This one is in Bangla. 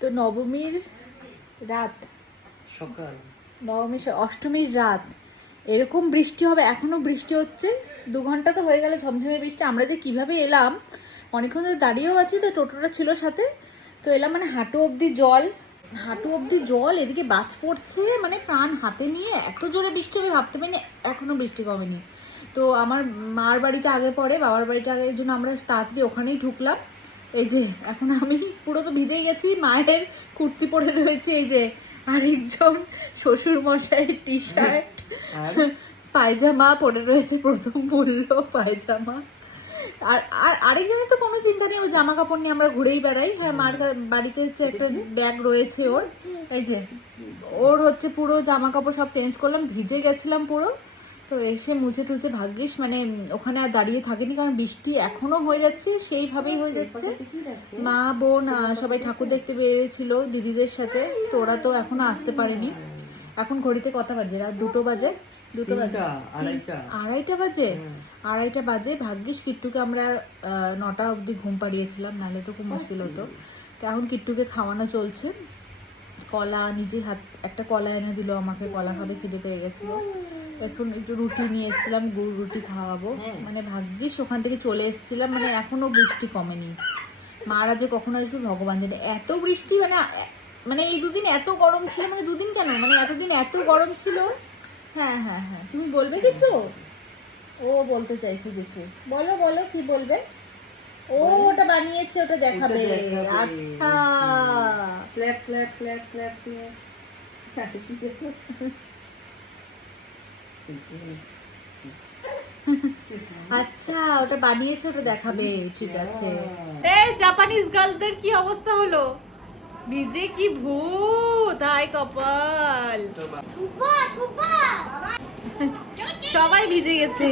তো নবমীর রাত, সকাল, অষ্টমীর রাত এরকম বৃষ্টি হবে। এখনো বৃষ্টি হচ্ছে, 2 ঘন্টা তো হয়ে গেল ঝমঝমে বৃষ্টি। আমরা যে কিভাবে এলাম, অনেকক্ষণ ধরে দাঁড়িয়েও আছি, তো টোটোটা ছিল সাথে, তো এলাম মানে হাঁটু অবধি জল, এদিকে বাজ পড়ছে, মানে প্রাণ হাতে নিয়ে এত জোরে বৃষ্টি হবে ভাবতে পারিনি। এখনো বৃষ্টি কমেনি। তো আমার মার বাড়িটা আগে পড়ে, বাবার বাড়িটা আগে, এই জন্য আমরা তাড়াতাড়ি ওখানেই ঢুকলাম। এই যে এখন আমি পুরো তো ভিজেই গেছি, মায়ের কুর্তি পরে রয়েছে, এই যে আরেকজন শ্বশুর মশাই টি শার্ট পায়জামা পরে রয়েছে, প্রথম বললো পায়জামা। আর আরেকজনের তো কোনো চিন্তা নেই, ও জামা কাপড় নিয়ে আমরা ঘুরেই বেড়াই। হ্যাঁ, মার বাড়িতে হচ্ছে একটা ব্যাগ রয়েছে ওর, এই যে ওর হচ্ছে পুরো জামা কাপড় সব চেঞ্জ করলাম, ভিজে গেছিলাম পুরো। তো এসে মুছে টুছে ভাগ্যিস মানে ওখানে আর দাঁড়িয়ে থাকেনি, কারণ বৃষ্টি এখনো হয়ে যাচ্ছে, সেইভাবেই হয়ে যাচ্ছে। মা বোন সবাই ঠাকুর দেখতে বেরিয়েছিল দিদিদের সাথে, তো ওরা তো এখনো আসতে পারেনি। এখন ঘড়িতে কটা বাজে? রাত 2টো বাজে, 2টো বাজে, আড়াইটা বাজে। ভাগ্যিস কিট্টুকে আমরা 9টা অবধি ঘুম পাড়িয়েছিলাম, নাহলে তো খুব মুশকিল হতো। তো এখন কিট্টুকে খাওয়ানো চলছে। কলা নিজে হাত একটা কলা এনে দিল আমাকে, কলা খাবে, খিদে পেয়ে গেছিল। এখন একটু রুটি নিয়ে এসেছিলাম, গুড় রুটি খাওয়াবো। মানে ভাগ্যিস ওখান থেকে চলে এসেছিলাম, মানে এখনো বৃষ্টি কমেনি। মারা যে কখন আসবে ভগবান জানে। এত বৃষ্টি মানে এই 2 দিন এত গরম ছিল, মানে 2 দিন কেন, মানে এতদিন এত গরম ছিল। হ্যাঁ হ্যাঁ হ্যাঁ, তুমি বলবে কিছু? ও বলতে চাইছি কিছু, বলো বলো, কি বলবে? ও ওটা বানিয়েছে, ওটা দেখাবে। আচ্ছা, clap clap clap clap clap. আচ্ছা ওটা বানিয়েছে, ওটা দেখাবে, ঠিক আছে। এই জাপানিজ গার্লদের কি অবস্থা হলো, ভিজে কি ভূত, হায় কপাল, সবাই ভিজে গেছে।